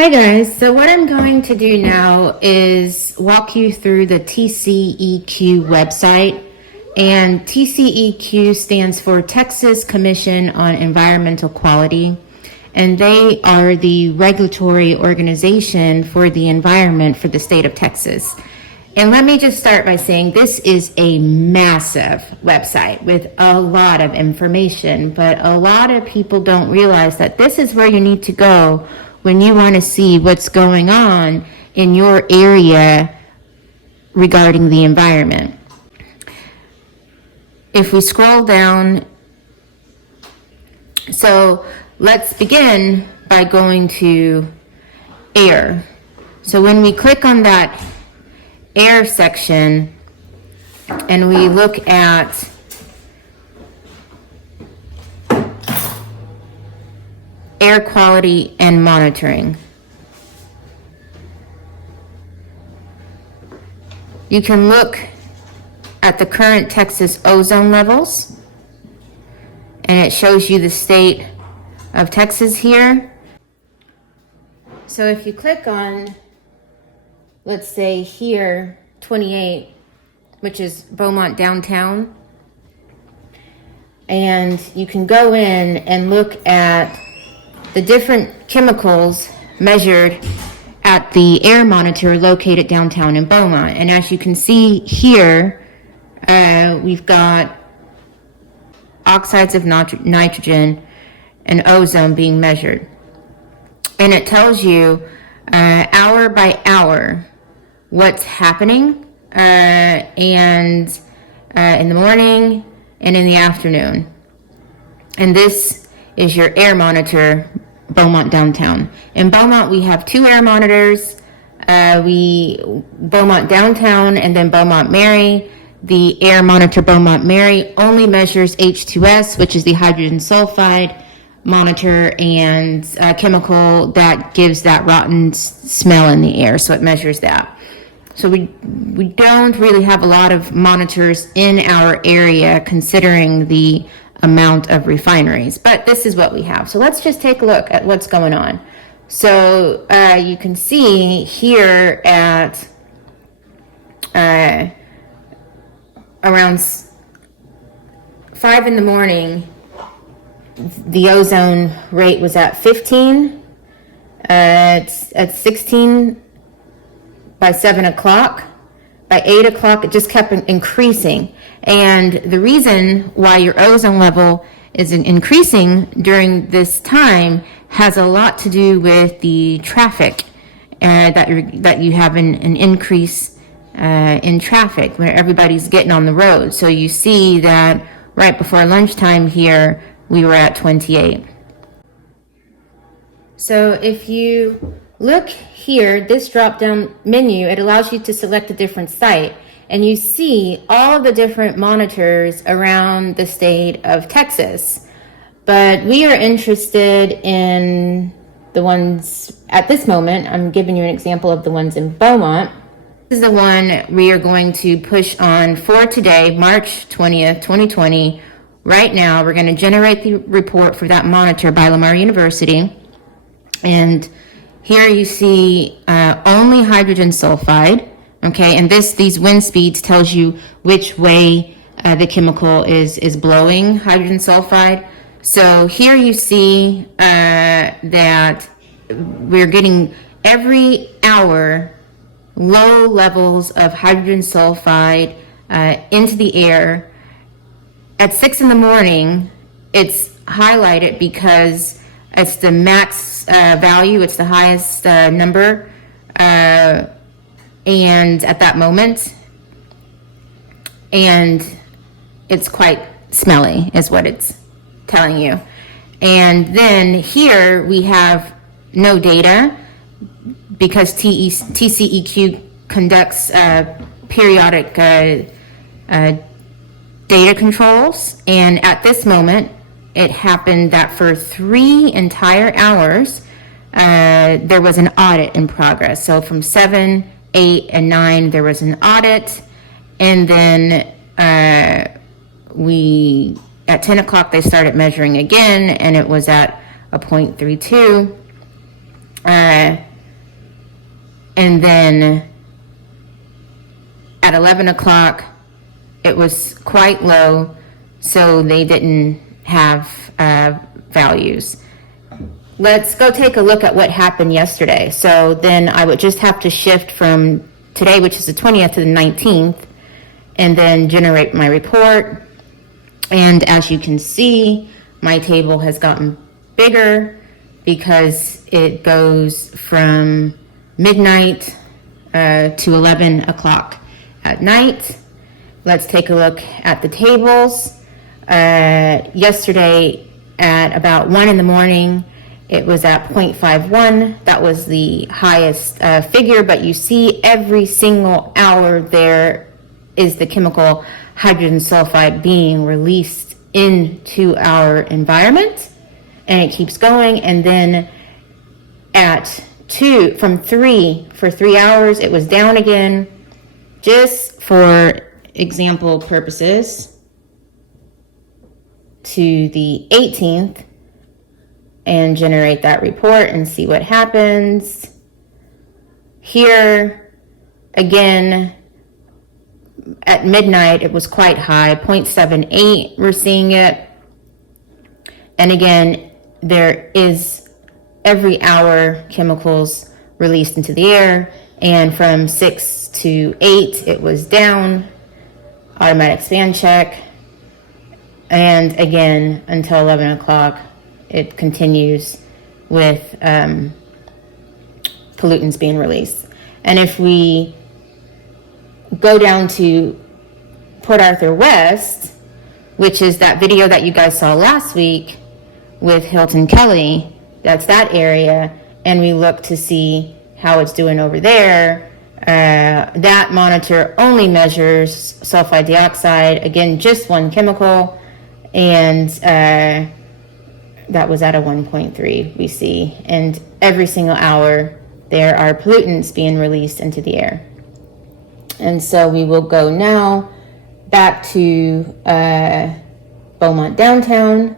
Hi guys, so what I'm going to do now is walk you through the TCEQ website, and TCEQ stands for Texas Commission on Environmental Quality, and they are the regulatory organization for the environment for the state of Texas. And let me just start by saying this is a massive website with a lot of information, but a lot of people don't realize that this is where you need to go when you want to see what's going on in your area regarding the environment. If we scroll down, so let's begin by going to air. So when we click on that air section and we look at air quality and monitoring, you can look at the current Texas ozone levels, and it shows you the state of Texas here. So if you click on, let's say here, 28, which is Beaumont downtown, and you can go in and look at the different chemicals measured at the air monitor located downtown in Beaumont. And as you can see here, we've got oxides of nitrogen and ozone being measured. And it tells you hour by hour what's happening and in the morning and in the afternoon. And this is your air monitor, Beaumont downtown. In Beaumont, we have two air monitors, Beaumont downtown and then Beaumont Mary. The air monitor Beaumont Mary only measures H2S, which is the hydrogen sulfide monitor and chemical that gives that rotten smell in the air, so it measures that. So we don't really have a lot of monitors in our area considering the amount of refineries, but this is what we have. So let's just take a look at what's going on. So you can see here at around 5 in the morning, the ozone rate was at 15. It's at 16 by 7 o'clock. By 8 o'clock, it just kept increasing. And the reason why your ozone level is increasing during this time has a lot to do with the traffic, that you have an increase in traffic where everybody's getting on the road. So you see that right before lunchtime here, we were at 28. So if you look here, this drop-down menu, it allows you to select a different site, and you see all the different monitors around the state of Texas. But we are interested in the ones at this moment. I'm giving you an example of the ones in Beaumont. This is the one we are going to push on for today, March 20th, 2020. Right now, we're going to generate the report for that monitor by Lamar University. And here you see only hydrogen sulfide, okay? And these wind speeds tells you which way the chemical is blowing hydrogen sulfide. So here you see that we're getting every hour low levels of hydrogen sulfide into the air. At 6 in the morning, it's highlighted because it's the max value, it's the highest number, and at that moment, and it's quite smelly is what it's telling you. And then here we have no data because TCEQ conducts periodic data controls, and at this moment it happened that for 3 entire hours there was an audit in progress. So from 7, 8, and 9 there was an audit, and then at 10 o'clock they started measuring again, and it was at a 0.32. And then at 11 o'clock, it was quite low, so they didn't have values. Let's go take a look at what happened yesterday. So then I would just have to shift from today, which is the 20th, to the 19th, and then generate my report. And as you can see, my table has gotten bigger because it goes from midnight to 11 o'clock at night. Let's take a look at the tables. Yesterday at about 1 in the morning, it was at 0.51. That was the highest figure, but you see every single hour there is the chemical hydrogen sulfide being released into our environment, and it keeps going. And then at 2, from 3, for 3 hours, it was down again. Just for example purposes, to the 18th, and generate that report and see what happens. Here, again, at midnight, it was quite high, 0.78, we're seeing it. And again, there is every hour chemicals released into the air, and from 6 to 8, it was down, automatic span check. And again, until 11 o'clock, it continues with pollutants being released. And if we go down to Port Arthur West, which is that video that you guys saw last week with Hilton Kelly, that's that area, and we look to see how it's doing over there, that monitor only measures sulfide dioxide, again, just one chemical, and that was at a 1.3 we see. And every single hour there are pollutants being released into the air. And so we will go now back to Beaumont downtown,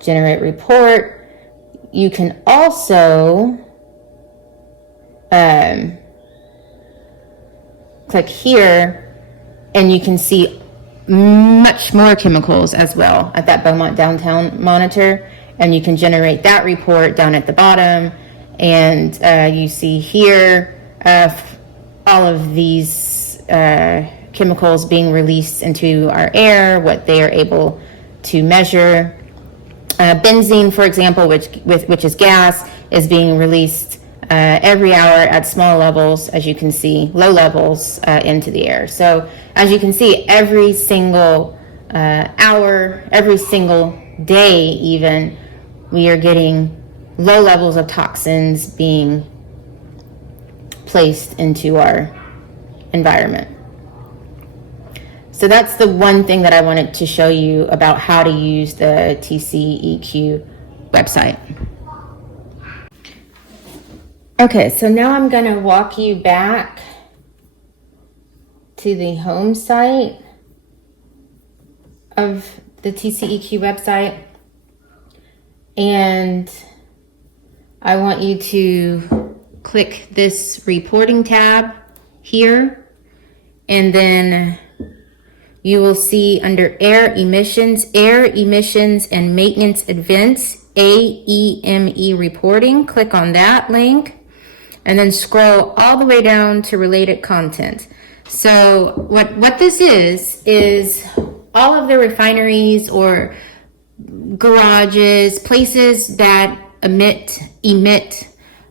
generate report. You can also click here, and you can see much more chemicals as well at that Beaumont downtown monitor, and you can generate that report down at the bottom. And you see here all of these chemicals being released into our air, what they are able to measure. Benzene, for example, which is gas, is being released every hour at small levels, as you can see, low levels into the air. So as you can see, every single hour, every single day even, we are getting low levels of toxins being placed into our environment. So that's the one thing that I wanted to show you about how to use the TCEQ website. Okay, so now I'm going to walk you back to the home site of the TCEQ website, and I want you to click this reporting tab here, and then you will see under air emissions and maintenance events, AEME reporting. Click on that link and then scroll all the way down to related content. So what this is all of the refineries or garages, places that emit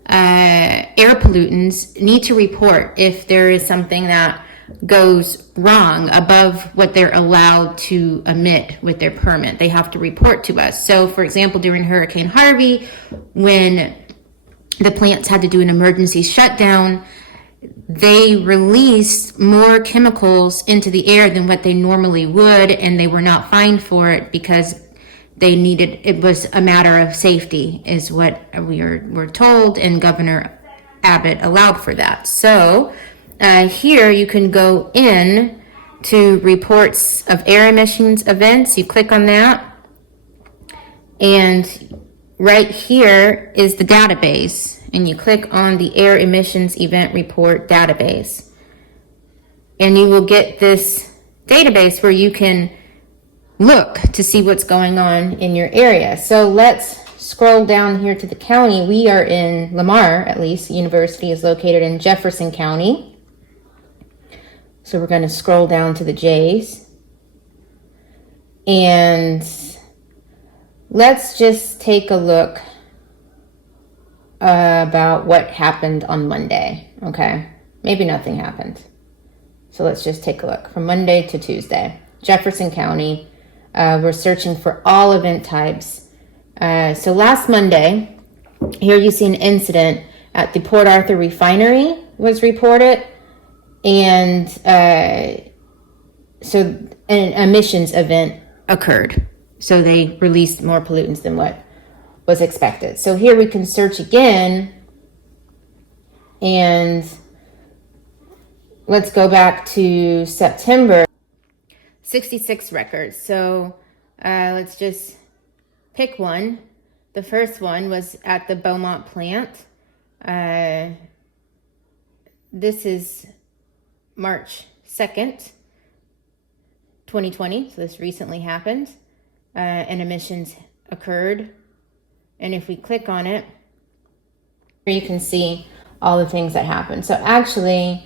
air pollutants need to report if there is something that goes wrong above what they're allowed to emit with their permit. They have to report to us. So for example, during Hurricane Harvey, when the plants had to do an emergency shutdown, they released more chemicals into the air than what they normally would, and they were not fined for it because it was a matter of safety, is what we're told, and Governor Abbott allowed for that. So here you can go in to reports of air emissions events. You click on that, and right here is the database, and you click on the Air Emissions Event Report database. And you will get this database where you can look to see what's going on in your area. So let's scroll down here to the county. We are in Lamar, at least. The university is located in Jefferson County. So we're going to scroll down to the J's. And let's just take a look about what happened on Monday. Okay, maybe nothing happened. So let's just take a look from Monday to Tuesday. Jefferson County, we're searching for all event types. So last Monday, here you see an incident at the Port Arthur refinery was reported. And so an emissions event occurred. So they released more pollutants than what was expected. So here we can search again, and let's go back to September. 66 records. So let's just pick one. The first one was at the Beaumont plant. This is March 2nd, 2020. So this recently happened. And emissions occurred. And if we click on it, you can see all the things that happened. So actually,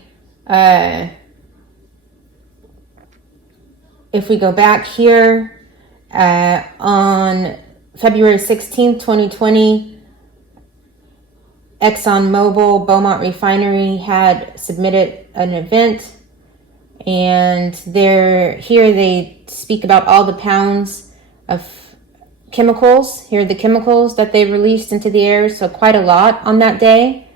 if we go back here, on February 16th, 2020, ExxonMobil Beaumont Refinery had submitted an event, and here they speak about all the pounds of chemicals. Here are the chemicals that they released into the air, so quite a lot on that day.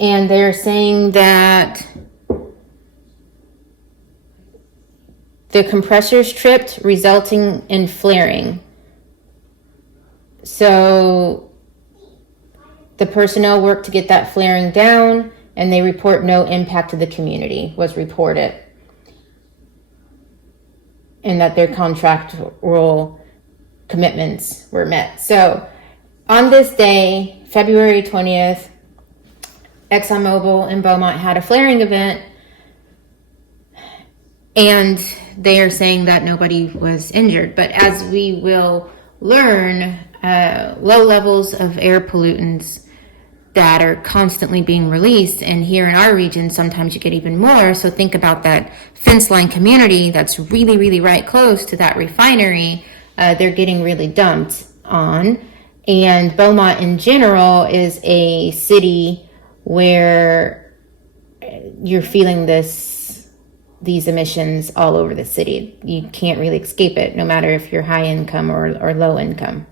And they're saying that the compressors tripped, resulting in flaring. So the personnel worked to get that flaring down, and they report no impact to the community was reported, and that their contractual commitments were met. So on this day, February 20th, ExxonMobil in Beaumont had a flaring event, and they are saying that nobody was injured. But as we will learn, low levels of air pollutants that are constantly being released, and here in our region, sometimes you get even more. So think about that fence line community that's really, really right close to that refinery. They're getting really dumped on. And Beaumont in general is a city where you're feeling these emissions all over the city. You can't really escape it, no matter if you're high income or low income.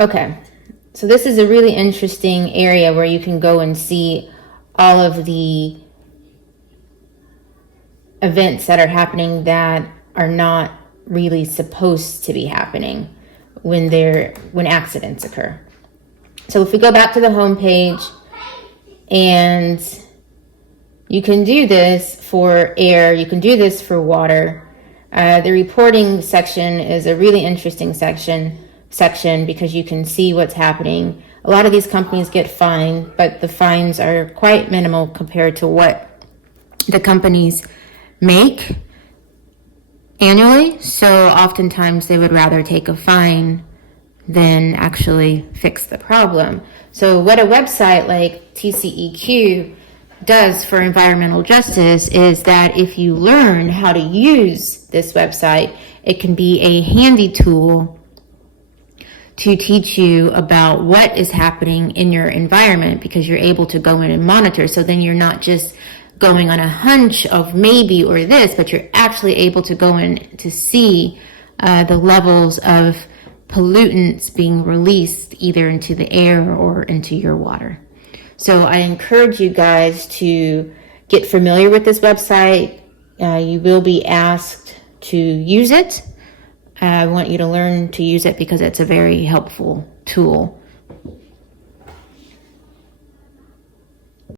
Okay. So this is a really interesting area where you can go and see all of the events that are happening that are not really supposed to be happening when accidents occur. So if we go back to the home page, and you can do this for air, you can do this for water. The reporting section is a really interesting section because you can see what's happening. A lot of these companies get fined, but the fines are quite minimal compared to what the companies make annually. So oftentimes they would rather take a fine than actually fix the problem. So what a website like TCEQ does for environmental justice is that if you learn how to use this website, it can be a handy tool to teach you about what is happening in your environment, because you're able to go in and monitor. So then you're not just going on a hunch of maybe or this, but you're actually able to go in to see the levels of pollutants being released either into the air or into your water. So I encourage you guys to get familiar with this website. You will be asked to use it. I want you to learn to use it because it's a very helpful tool.